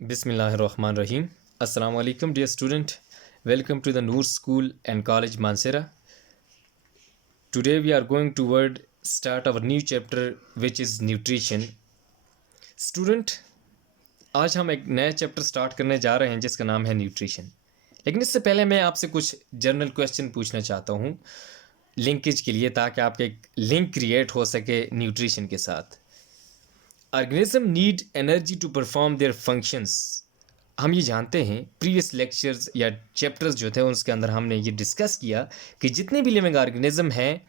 Bismillahirrahmanirrahim. Assalamu alaikum, dear student. Welcome to the Noor School and College Mansehra. Today we are going toward start our new chapter which is nutrition. Student, आज हम एक नया chapter start करने जा रहे हैं जिसका नाम है न्यूट्रिशन. लेकिन इससे पहले मैं आपसे कुछ जनरल क्वेश्चन पूछना चाहता हूँ लिंकेज के लिए, ताकि आपके एक लिंक क्रिएट हो सके न्यूट्रिशन के साथ. Organism need energy to perform their functions. हम ये जानते हैं, प्रीवियस लेक्चर्स या चैप्टर्स जो थे उसके अंदर हमने ये डिस्कस किया कि जितने भी लिविंग ऑर्गेनिज्म हैं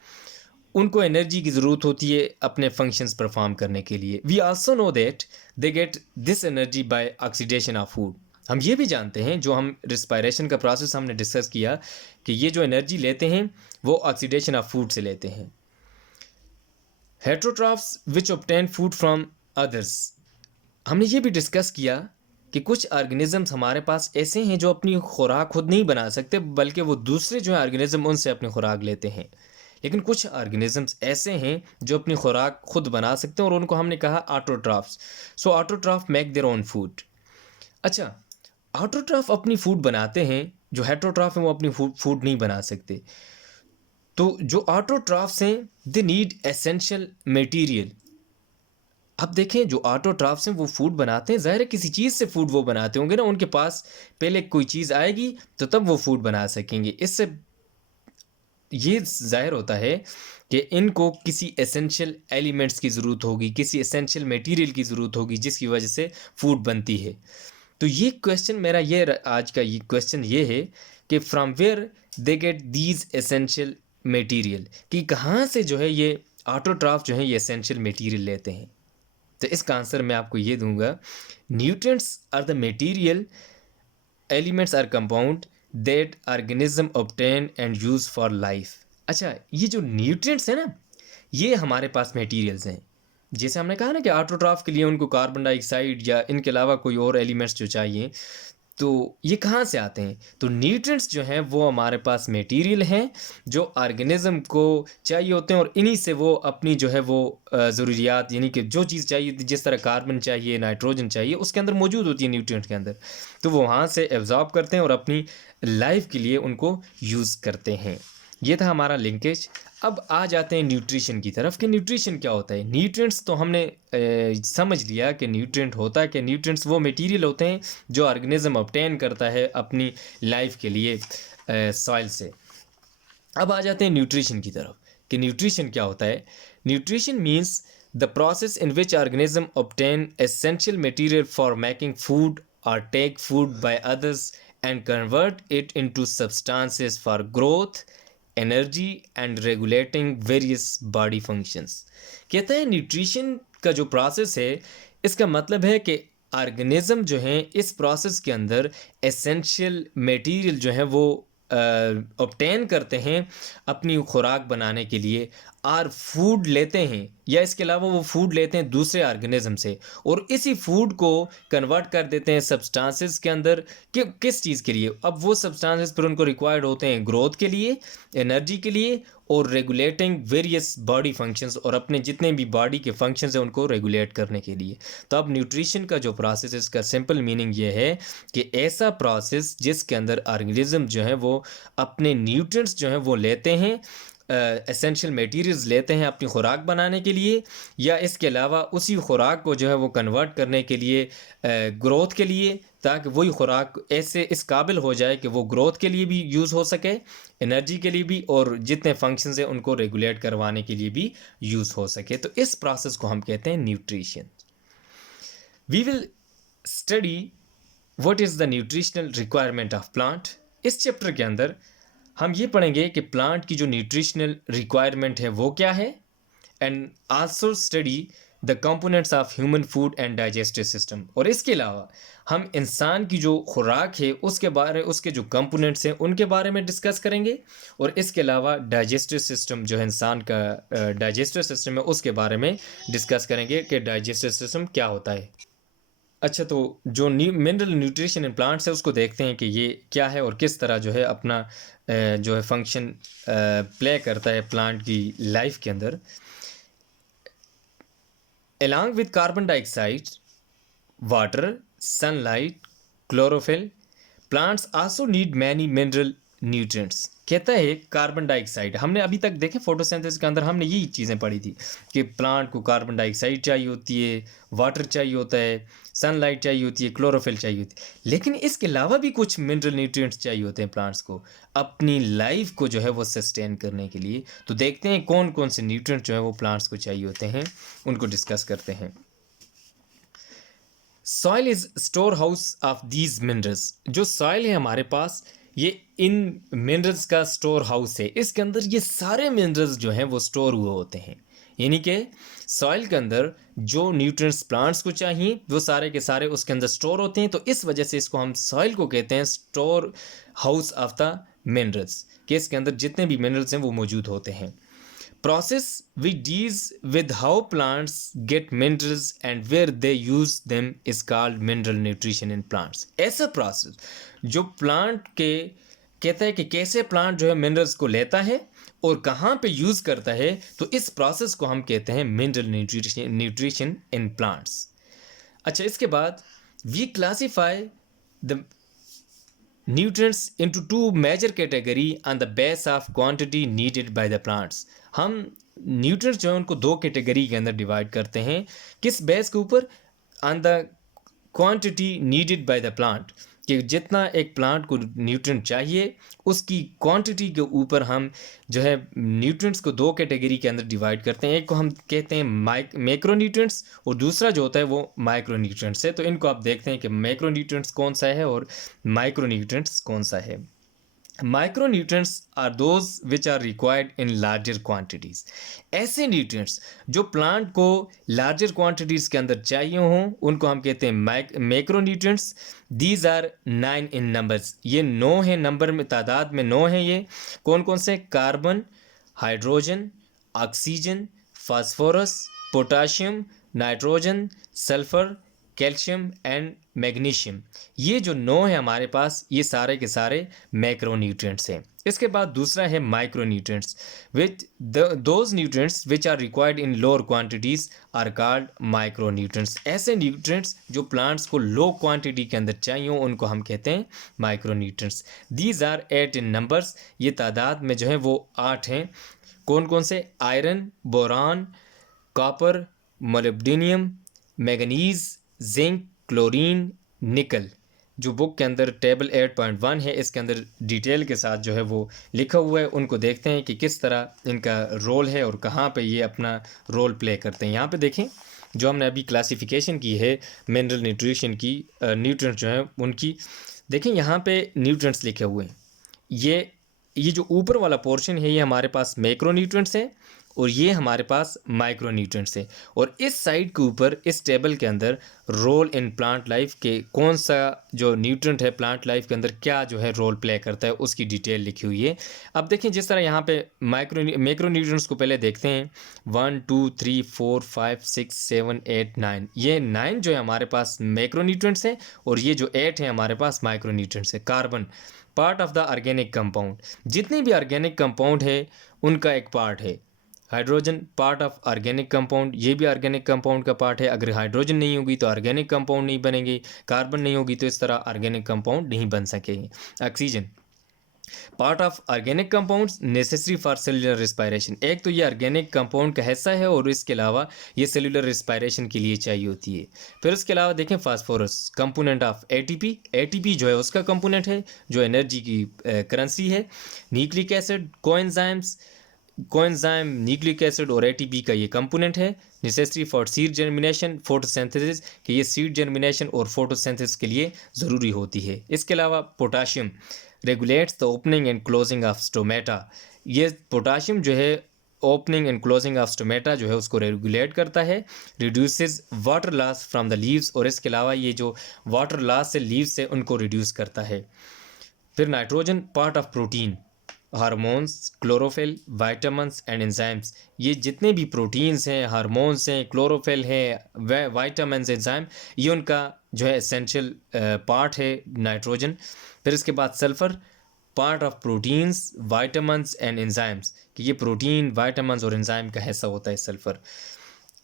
उनको एनर्जी की ज़रूरत होती है अपने फंक्शंस परफॉर्म करने के लिए. We also know that they get this energy by oxidation of food. हम ये भी जानते हैं, जो हम रिस्पायरेशन का प्रोसेस हमने डिस्कस किया, कि ये जो एनर्जी लेते हैं वो ऑक्सीडेशन ऑफ फूड से लेते हैं. Heterotrophs which obtain food from others. हमने ये भी डिस्कस किया कि कुछ ऑर्गेनिजम्स हमारे पास ऐसे हैं जो अपनी खुराक खुद नहीं बना सकते, बल्कि वो दूसरे जो है ऑर्गेनिज्म उनसे अपनी खुराक लेते हैं. लेकिन कुछ ऑर्गेनिजम्स ऐसे हैं जो अपनी खुराक खुद बना सकते हैं और उनको हमने कहा autotrophs. So autotroph make their own food. अच्छा, ऑटोट्रॉफ अपनी फूड बनाते हैं, जो हेट्रोट्रॉफ हैं वो अपनी फूड नहीं बना सकते. तो जो ऑटोट्रॉफ्स हैं दे नीड एसेंशियल मटेरियल. अब देखें, जो ऑटोट्रॉफ्स हैं वो फूड बनाते हैं, ज़ाहिर है किसी चीज़ से फूड वो बनाते होंगे ना. उनके पास पहले कोई चीज़ आएगी तो तब वो फूड बना सकेंगे. इससे ये ज़ाहिर होता है कि इनको किसी एसेंशियल एलिमेंट्स की ज़रूरत होगी, किसी एसेंशियल मटेरियल की ज़रूरत होगी जिसकी वजह से फूड बनती है. तो ये क्वेश्चन मेरा ये आज का ये क्वेश्चन ये है कि from where they get these essential material, कि कहाँ से जो है ये ऑटोट्रॉफ जो है ये एसेंशियल मटेरियल लेते हैं. तो इसका आंसर मैं आपको ये दूंगा, nutrients are the material, elements are compound that organism obtain and use for life. अच्छा, ये जो न्यूट्रिएंट्स हैं ना, ये हमारे पास मटेरियल्स हैं. जैसे हमने कहा ना कि ऑटोट्रॉफ के लिए उनको कार्बन डाइऑक्साइड या इनके अलावा कोई और एलिमेंट्स जो चाहिए, तो ये कहाँ से आते हैं? तो न्यूट्रिएंट्स जो हैं वो हमारे पास मटेरियल हैं जो ऑर्गेनिज्म को चाहिए होते हैं, और इन्हीं से वो अपनी जो है वो ज़रूरियात, यानी कि जो चीज़ चाहिए, जिस तरह कार्बन चाहिए, नाइट्रोजन चाहिए, उसके अंदर मौजूद होती है न्यूट्रिएंट्स के अंदर. तो वो वहाँ से एब्जॉर्ब करते हैं और अपनी लाइफ के लिए उनको यूज़ करते हैं. ये था हमारा लिंकेज. अब आ जाते हैं न्यूट्रिशन की तरफ कि न्यूट्रिशन क्या होता है. न्यूट्रिएंट्स तो हमने समझ लिया कि न्यूट्रिएंट होता है कि न्यूट्रिएंट्स वो मटेरियल होते हैं जो ऑर्गेनिज्म ऑब्टेन करता है अपनी लाइफ के लिए सॉइल से. अब आ जाते हैं न्यूट्रिशन की तरफ कि न्यूट्रिशन क्या होता है. Nutrition means the process in which organism obtain essential material for making food और take food by others and convert it into substances for growth, energy and regulating various body functions. कहता है nutrition का जो process है, इसका मतलब है कि ऑर्गेनिज्म जो हैं इस प्रोसेस के अंदर एसेंशियल मटेरियल जो है वो ऑब्टेन करते हैं अपनी खुराक बनाने के लिए, और फूड लेते हैं, या इसके अलावा वो फूड लेते हैं दूसरे ऑर्गेनिज्म से, और इसी फूड को कन्वर्ट कर देते हैं सब्सटेंसेस के अंदर. कि किस चीज़ के लिए? अब वो सब्सटेंसेस फिर उनको रिक्वायर्ड होते हैं ग्रोथ के लिए, एनर्जी के लिए, और रेगुलेटिंग वेरियस बॉडी फंक्शंस, और अपने जितने भी बॉडी के फंक्शंस हैं उनको रेगुलेट करने के लिए. तो अब न्यूट्रिशन का जो प्रोसेस है, इसका सिंपल मीनिंग ये है कि ऐसा प्रोसेस जिसके अंदर ऑर्गेनिज्म जो है वो अपने न्यूट्रिएंट्स जो हैं वो लेते हैं, एसेंशियल मटेरियल्स लेते हैं अपनी खुराक बनाने के लिए, या इसके अलावा उसी खुराक को जो है वो कन्वर्ट करने के लिए ग्रोथ के लिए, ताकि वही खुराक ऐसे इस काबिल हो जाए कि वो ग्रोथ के लिए भी यूज़ हो सके, एनर्जी के लिए भी, और जितने फंक्शंस हैं उनको रेगुलेट करवाने के लिए भी यूज़ हो सके. तो इस प्रोसेस को हम कहते हैं nutrition. We will study what is the nutritional requirement of plant. इस चैप्टर के अंदर हम ये पढ़ेंगे कि प्लांट की जो न्यूट्रिशनल रिक्वायरमेंट है वो क्या है, and also study the components of human food and digestive system. और इसके अलावा हम इंसान की जो खुराक है उसके जो कंपोनेंट्स हैं उनके बारे में डिस्कस करेंगे, और इसके अलावा डाइजेस्टिव सिस्टम जो है इंसान का डाइजेस्टिव सिस्टम है उसके बारे में डिस्कस करेंगे कि डाइजेस्टिव सिस्टम क्या होता है. अच्छा, तो जो मिनरल न्यूट्रिशन इन प्लांट्स है उसको देखते हैं कि ये क्या है और किस तरह जो है अपना जो है फंक्शन प्ले करता है प्लांट की लाइफ के अंदर. along with carbon dioxide, water sunlight, chlorophyll. Plants also need many mineral nutrients. कहता है कार्बन डाइऑक्साइड, हमने अभी तक देखे फोटोसिंथेसिस के अंदर हमने यही चीज़ें पढ़ी थी कि प्लांट को कार्बन डाइऑक्साइड चाहिए होती है, वाटर चाहिए होता है, सनलाइट चाहिए होती है, क्लोरोफिल चाहिए होती है, लेकिन इसके अलावा भी कुछ मिनरल न्यूट्रिएंट्स चाहिए होते हैं प्लांट्स को अपनी लाइफ को जो है वो सस्टेन करने के लिए। तो देखते हैं कौन कौन से न्यूट्रिएंट्स जो है वो प्लांट्स को चाहिए होते हैं, उनको डिस्कस करते हैं। Soil is store house of these minerals. जो सॉइल है हमारे पास, ये इन मिनरल्स का स्टोर हाउस है। इसके अंदर ये सारे मिनरल्स जो हैं वो स्टोर हुए होते हैं, यानी कि सॉइल के अंदर जो न्यूट्रिएंट्स प्लांट्स को चाहिए वो सारे के सारे उसके अंदर स्टोर होते हैं। तो इस वजह से इसको हम सॉइल को कहते हैं store house of the minerals, कि इसके अंदर जितने भी मिनरल्स हैं वो मौजूद होते हैं। Process which deals with how plants get minerals and where they use them is called mineral nutrition in plants. ऐसा प्रोसेस जो प्लांट के कहता है कि कैसे प्लांट जो है मिनरल्स को लेता है और कहाँ पे यूज़ करता है, तो इस प्रोसेस को हम कहते हैं मिनरल न्यूट्रिशन इन प्लांट्स। अच्छा, इसके बाद we classify the nutrients into two major category on the base of quantity needed by the plants. हम न्यूट्रिएंट्स जो है उनको दो कैटेगरी के अंदर डिवाइड करते हैं। किस बेस के ऊपर? On the quantity needed by the plant, कि जितना एक प्लांट को न्यूट्रिएंट चाहिए उसकी क्वांटिटी के ऊपर हम जो है न्यूट्रिएंट्स को दो कैटेगरी के अंदर डिवाइड करते हैं। एक को हम कहते हैं मैक्रो न्यूट्रिएंट्स और दूसरा जो होता है वो माइक्रो न्यूट्रिएंट्स है। तो इनको आप देखते हैं कि मैक्रो न्यूट्रिएंट्स कौन सा है और माइक्रो न्यूट्रिएंट्स कौन सा है। Micronutrients are those which are required in larger quantities. ऐसे न्यूट्रिएंट्स जो प्लांट को लार्जर क्वांटिटीज़ के अंदर चाहिए हों उनको हम कहते हैं macronutrients. These are 9 in numbers. ये 9 है नंबर में, तादाद में 9 है। ये कौन कौन से? Carbon, hydrogen, oxygen, phosphorus, potassium, nitrogen, sulphur, calcium and magnesium. ये जो 9 है हमारे पास, ये सारे के सारे मैक्रोन्यूट्रिएंट्स हैं। इसके बाद दूसरा है micronutrients, which those nutrients which are required in lower quantities are called micronutrients. ऐसे न्यूट्रिएंट्स जो प्लांट्स को लो क्वांटिटी के अंदर चाहिए उनको हम कहते हैं micronutrients. These are 8 in numbers. ये तादाद में जो है वो 8 हैं। कौन कौन से? Iron, boron, copper, molybdenum, manganese, zinc, chlorine, nickel. जो बुक के अंदर टेबल 8.1 है इसके अंदर डिटेल के साथ जो है वो लिखा हुआ है। उनको देखते हैं कि किस तरह इनका रोल है और कहाँ पे ये अपना रोल प्ले करते हैं। यहाँ पे देखें जो हमने अभी क्लासिफिकेशन की है मिनरल न्यूट्रिशन की, न्यूट्रिएंट्स जो हैं उनकी, देखें यहाँ पे न्यूट्रिएंट्स लिखे हुए हैं। ये जो ऊपर वाला पोर्शन है ये हमारे पास मैक्रोन्यूट्रिएंट्स है और ये हमारे पास माइक्रोन्यूट्रिएंट्स है। और इस साइड के ऊपर इस टेबल के अंदर रोल इन प्लांट लाइफ के कौन सा जो न्यूट्रिएंट है प्लांट लाइफ के अंदर क्या जो है रोल प्ले करता है उसकी डिटेल लिखी हुई है। अब देखें जिस तरह यहाँ पे मैक्रोन्यूट्रिएंट्स को पहले देखते हैं। 1 2 3 4 5 6 7 8 9। ये 9 जो है हमारे पास मैक्रोन्यूट्रिएंट्स है और ये जो 8 है हमारे पास माइक्रोन्यूट्रिएंट्स है। Carbon part of the organic compound. जितने भी ऑर्गेनिक कंपाउंड है उनका एक पार्ट है। Hydrogen part of organic compound, ये भी ऑर्गेनिक कंपाउंड का पार्ट है। अगर हाइड्रोजन नहीं होगी तो ऑर्गेनिक कंपाउंड नहीं बनेंगे, कार्बन नहीं होगी तो इस तरह ऑर्गेनिक कंपाउंड नहीं बन सकेंगे। Oxygen part of organic compounds necessary for cellular respiration. एक तो ये ऑर्गेनिक कंपाउंड का हिस्सा है और इसके अलावा ये सेलुलर रिस्पायरेशन के लिए चाहिए होती है। फिर उसके अलावा देखें phosphorus component of ATP. ATP जो है उसका कंपोनेंट है जो एनर्जी की करेंसी है। Nucleic acid, coenzyme, nucleic acid और एटीपी का ये कंपोनेंट है। Necessary for seed germination, photosynthesis, कि ये सीड जर्मिनेशन और फोटोसिंथेसिस के लिए ज़रूरी होती है। इसके अलावा potassium regulates the opening and closing of stomata. ये पोटाशियम जो है opening and closing of stomata जो है उसको रेगुलेट करता है। Reduces water loss from the leaves, और इसके अलावा ये जो वाटर लॉस से लीव्स से उनको रिड्यूस करता है। फिर nitrogen part of protein, hormones, chlorophyll, vitamins and enzymes. ये जितने भी प्रोटीन्स हैं, हार्मोन्स हैं, क्लोरोफिल है, वाइटामिन्स, एंजाइम, ये उनका जो है एसेंशियल पार्ट है नाइट्रोजन। फिर इसके बाद sulphur part of proteins, vitamins and enzymes, कि ये प्रोटीन, वाइटामिन्स और एंजाइम का हिस्सा होता है सल्फ़र।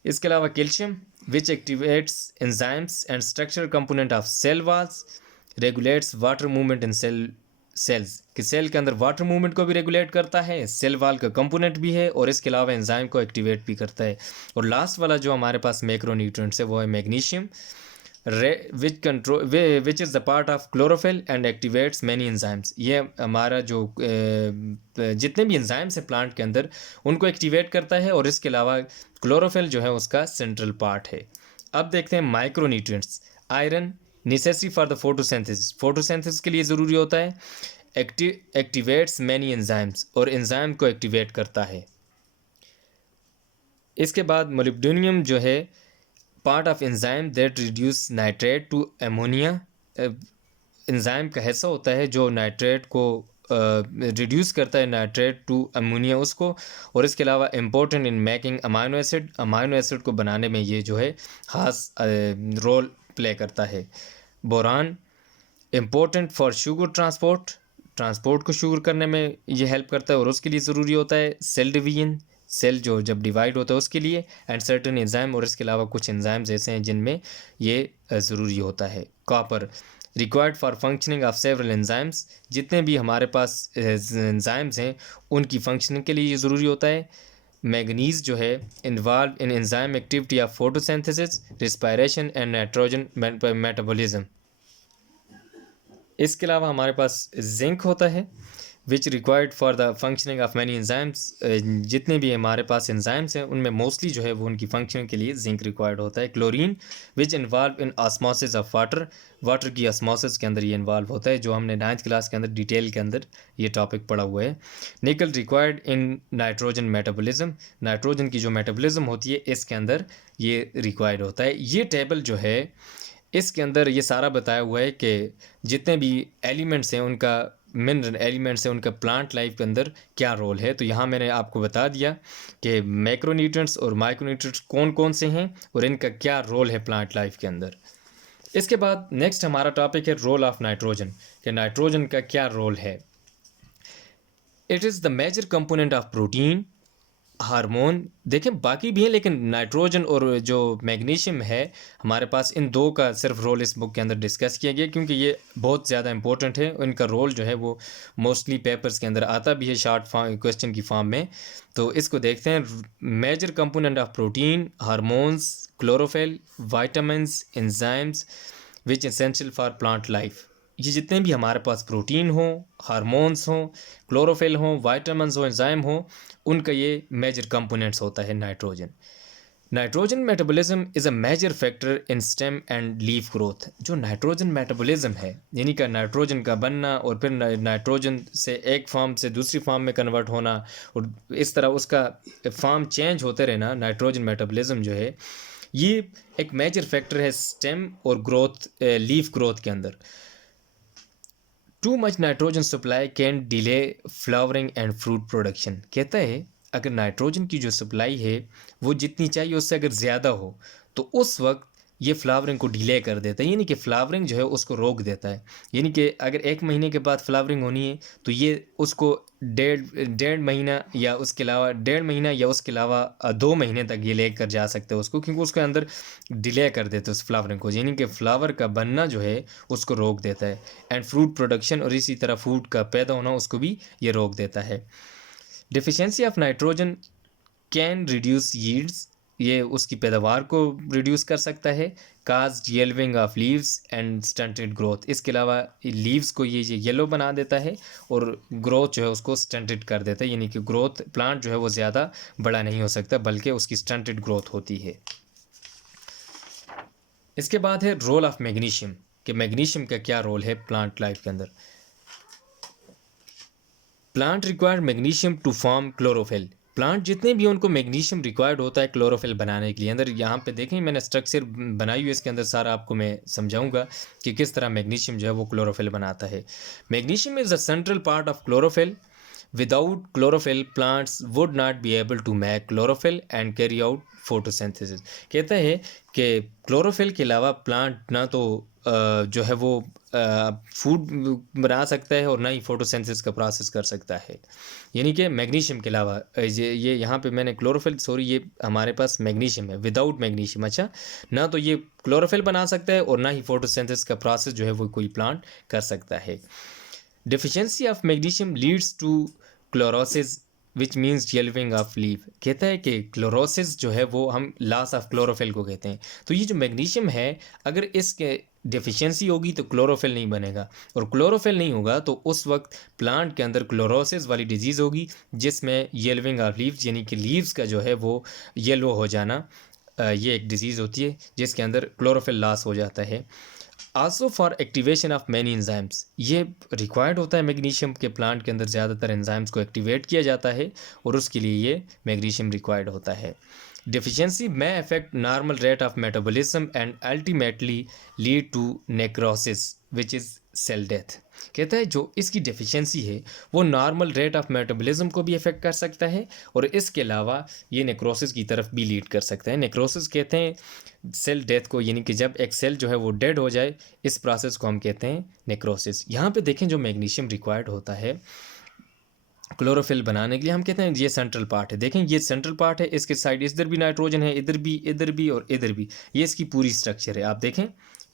इसके अलावा calcium which activates enzymes and structural component of cell walls, regulates water movement in cells, कि सेल के अंदर वाटर मूवमेंट को भी रेगुलेट करता है, सेल वाल का कंपोनेंट भी है, और इसके अलावा एंजाइम को एक्टिवेट भी करता है। और लास्ट वाला जो हमारे पास मैक्रोन्यूट्रिएंट्स है वो है magnesium, which is the part of chlorophyll and activates many enzymes. ये हमारा जो जितने भी एंजाइम्स हैं प्लांट के अंदर उनको एक्टिवेट करता है, और इसके अलावा क्लोरोफिल जो है उसका सेंट्रल पार्ट है। अब देखते हैं micronutrients. Iron necessary for the photosynthesis, photosynthesis के लिए ज़रूरी होता है। एक्टिवेट्स मैनी एंजाइम्स, और एंजाइम को एक्टिवेट करता है। इसके बाद मोलिब्डेनम जो है part of enzyme that reduce nitrate to ammonia, enzyme का हिस्सा होता है जो नाइट्रेट को रिड्यूस करता है, नाइट्रेट टू अमोनिया उसको। और इसके अलावा important in making amino acid, amino acid को बनाने में ये जो है खास रोल प्ले करता है। Boron important for sugar transport को शुगर करने में ये हेल्प करता है, और उसके लिए ज़रूरी होता है। सेल डिवीजन, सेल जो जब डिवाइड होता है उसके लिए। एंड सर्टेन एंजाइम, और इसके अलावा कुछ एंजाइम्स ऐसे हैं जिनमें ये ज़रूरी होता है। Copper required for functioning of several enzymes, जितने भी हमारे पास एंजाइम्स हैं उनकी फंक्शनिंग के लिए ये ज़रूरी होता है। मैग्नीज जो है involve in enzyme activity of photosynthesis, respiration and nitrogen metabolism. इसके अलावा हमारे पास जिंक होता है which required for the functioning of many enzymes, जितने भी हमारे पास एंजाइम्स हैं उनमें मोस्टली जो है वो उनकी फंक्शनिंग के लिए जिंक रिक्वायर्ड होता है। Chlorine which involve in osmosis of water की ऑस्मोसिस के अंदर ये इन्वॉल्व होता है, जो हमने 9th क्लास के अंदर डिटेल के अंदर ये टॉपिक पढ़ा हुआ है। निकल required in nitrogen metabolism, nitrogen की जो मेटाबॉलिज्म होती है इसके अंदर ये रिक्वायर्ड होता है। ये टेबल जो है इसके अंदर ये सारा बताया हुआ है कि जितने भी एलिमेंट्स हैं उनका, मिनरल एलिमेंट्स हैं उनका प्लांट लाइफ के अंदर क्या रोल है। तो यहाँ मैंने आपको बता दिया कि मैक्रोन्यूट्रिएंट्स और माइक्रोन्यूट्रिएंट्स कौन कौन से हैं और इनका क्या रोल है प्लांट लाइफ के अंदर। इसके बाद नेक्स्ट हमारा टॉपिक है रोल ऑफ नाइट्रोजन, कि नाइट्रोजन का क्या रोल है। It is the major component of protein, hormone, देखें बाकी भी हैं लेकिन नाइट्रोजन और जो मैग्नीशियम है हमारे पास, इन दो का सिर्फ रोल इस बुक के अंदर डिस्कस किया गया क्योंकि ये बहुत ज़्यादा इंपॉर्टेंट है। इनका रोल जो है वो मोस्टली पेपर्स के अंदर आता भी है शॉर्ट क्वेश्चन की फॉर्म में। तो इसको देखते हैं। Major component of protein, hormones, chlorophyll, vitamins, enzymes which essential for plant life. ये जितने भी हमारे पास प्रोटीन हो, हार्मोन्स हों, क्लोरोफिल हों, वाइटामिन्स हो, एंजाइम हो, उनका ये मेजर कंपोनेंट्स होता है nitrogen. Nitrogen metabolism is a major factor in stem and leaf growth. जो नाइट्रोजन मेटाबॉलिज्म है यानी कि नाइट्रोजन का बनना और फिर नाइट्रोजन से एक फॉर्म से दूसरी फॉर्म में कन्वर्ट होना और इस तरह उसका फॉर्म चेंज होते रहना, नाइट्रोजन मेटाबॉलिज्म जो है ये एक मेजर फैक्टर है स्टेम और ग्रोथ, लीफ ग्रोथ के अंदर। Too much nitrogen supply can delay flowering and fruit production. कहता है अगर नाइट्रोजन की जो सप्लाई है वो जितनी चाहिए उससे अगर ज़्यादा हो तो उस वक्त ये फ्लावरिंग को डिले कर देता है, यानी कि फ्लावरिंग जो है उसको रोक देता है। यानी कि अगर 1 महीने के बाद फ्लावरिंग होनी है तो ये उसको डेढ़ महीना या उसके अलावा 1.5 महीना या उसके अलावा 2 महीने तक ये लेकर जा सकते हैं उसको, क्योंकि उसके अंदर डिले कर देते हैं उस फ्लावरिंग को, यानी कि फ्लावर का बनना जो है उसको रोक देता है। एंड फ्रूट प्रोडक्शन, और इसी तरह फूड का पैदा होना उसको भी ये रोक देता है। Deficiency of nitrogen can reduce yields, ये उसकी पैदावार को रिड्यूस कर सकता है। Cause yellowing of leaves and stunted growth, इसके अलावा लीव्स को ये येलो बना देता है और ग्रोथ जो है उसको स्टंटेड कर देता है, यानी कि ग्रोथ प्लांट जो है वो ज़्यादा बड़ा नहीं हो सकता बल्कि उसकी स्टंटेड ग्रोथ होती है। इसके बाद है रोल ऑफ मैग्नीशियम, कि मैग्नीशियम का क्या रोल है प्लांट लाइफ के अंदर। Plant required magnesium to form chlorophyll, plant जितने भी उनको मैग्नीशियम रिक्वायर्ड होता है क्लोरोफिल बनाने के लिए। अंदर यहाँ पे देखें मैंने स्ट्रक्चर बनाई हुई है, इसके अंदर सारा आपको मैं समझाऊंगा कि किस तरह मैग्नीशियम जो है वो क्लोरोफिल बनाता है। Magnesium is a central part of chlorophyll Without chlorophyll, plants would not be able to make chlorophyll and carry out photosynthesis. कहता है कि क्लोरोफिल के अलावा प्लांट ना तो जो है वो फूड बना सकता है और ना ही फोटोसिंथेसिस का प्रोसेस कर सकता है। यानी कि मैग्नीशियम के अलावा ये यहाँ पे मैंने क्लोरोफिल, सॉरी, ये हमारे पास मैग्नीशियम है, विदाउट मैग्नीशियम। अच्छा, ना तो ये क्लोरोफिल बना सकता है और ना ही फोटोसिंथेसिस का प्रोसेस जो है वो कोई प्लांट कर सकता है। Deficiency of magnesium leads to chlorosis which means yellowing of leaf. कहता है कि क्लोरोसिस जो है वो हम लॉस ऑफ क्लोरोफिल को कहते हैं। तो ये जो मैग्नीशियम है, अगर इसके डिफिशियंसी होगी तो क्लोरोफिल नहीं बनेगा, और क्लोरोफिल नहीं होगा तो उस वक्त प्लांट के अंदर क्लोरोसिस वाली डिजीज़ होगी, जिसमें येलोइंग ऑफ लीव्स यानी कि लीव्स का जो है वो येलो हो जाना, ये एक डिजीज़ होती है जिसके अंदर क्लोरोफिल लॉस हो जाता है। Also for activation of many enzymes, ये रिक्वायर्ड होता है मैग्नीशियम के, प्लांट के अंदर ज़्यादातर एंजाइम्स को एक्टिवेट किया जाता है और उसके लिए ये मैग्नीशियम रिक्वायर्ड होता है। Deficiency may affect normal rate of metabolism and ultimately lead to necrosis which is cell death। कहता है जो इसकी डेफिशिएंसी है वो नॉर्मल रेट ऑफ मेटाबॉलिज्म को भी अफेक्ट कर सकता है और इसके अलावा ये नेक्रोसिस की तरफ भी लीड कर सकता है। नेक्रोसिस कहते हैं सेल डेथ को, यानी कि जब एक सेल जो है वो डेड हो जाए, इस प्रोसेस को हम कहते हैं नेक्रोसिस। यहाँ पे देखें जो मैग्नीशियम रिक्वायर्ड होता है क्लोरोफिल बनाने के लिए, हम कहते हैं ये सेंट्रल पार्ट है। देखें ये सेंट्रल पार्ट है, इसके साइड इधर भी नाइट्रोजन है, इधर भी और इधर भी, ये इसकी पूरी स्ट्रक्चर है। आप देखें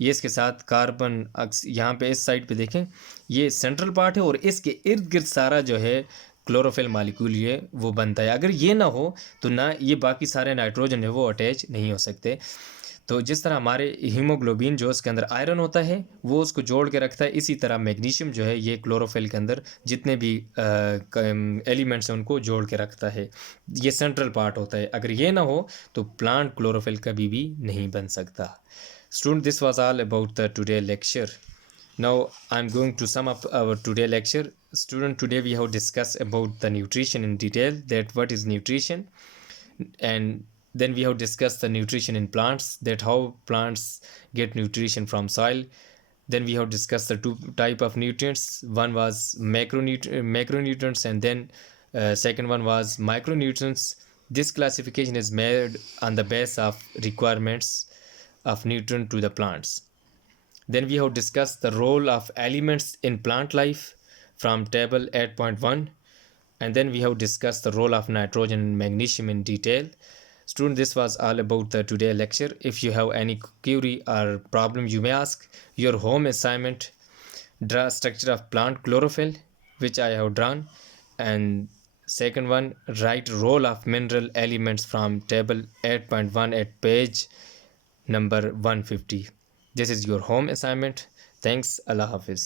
ये इसके साथ कार्बन यहाँ पे इस साइड पे देखें, ये सेंट्रल पार्ट है और इसके इर्द गिर्द सारा जो है क्लोरोफिल मालिक्यूल ये वो बनता है। अगर ये ना हो तो ना ये बाकी सारे नाइट्रोजन है वो अटैच नहीं हो सकते। तो जिस तरह हमारे हीमोग्लोबिन जो उसके अंदर आयरन होता है वो उसको जोड़ के रखता है, इसी तरह मैग्नीशियम जो है ये क्लोरोफिल के अंदर जितने भी एलिमेंट्स हैं उनको जोड़ के रखता है। ये सेंट्रल पार्ट होता है, अगर ये ना हो तो प्लांट क्लोरोफिल कभी भी नहीं बन सकता। Student, this was all about the today lecture. Now I'm going to sum up our today lecture. Student, today we have discussed about the nutrition in detail, that what is nutrition, and then we have discussed the nutrition in plants, that how plants get nutrition from soil. Then we have discussed the two type of nutrients. One was macronutrients, and then second one was micronutrients. This classification is made on the basis of requirements of nutrient to the plants. Then we have discussed the role of elements in plant life from table 8.1, and then we have discussed the role of nitrogen and magnesium in detail. Student, this was all about the today lecture. If you have any query or problem, you may ask. Your home assignment: draw structure of plant chlorophyll, which I have drawn, and second one, write role of mineral elements from table 8.1 at page number 150. This is your home assignment. Thanks. Allah Hafiz.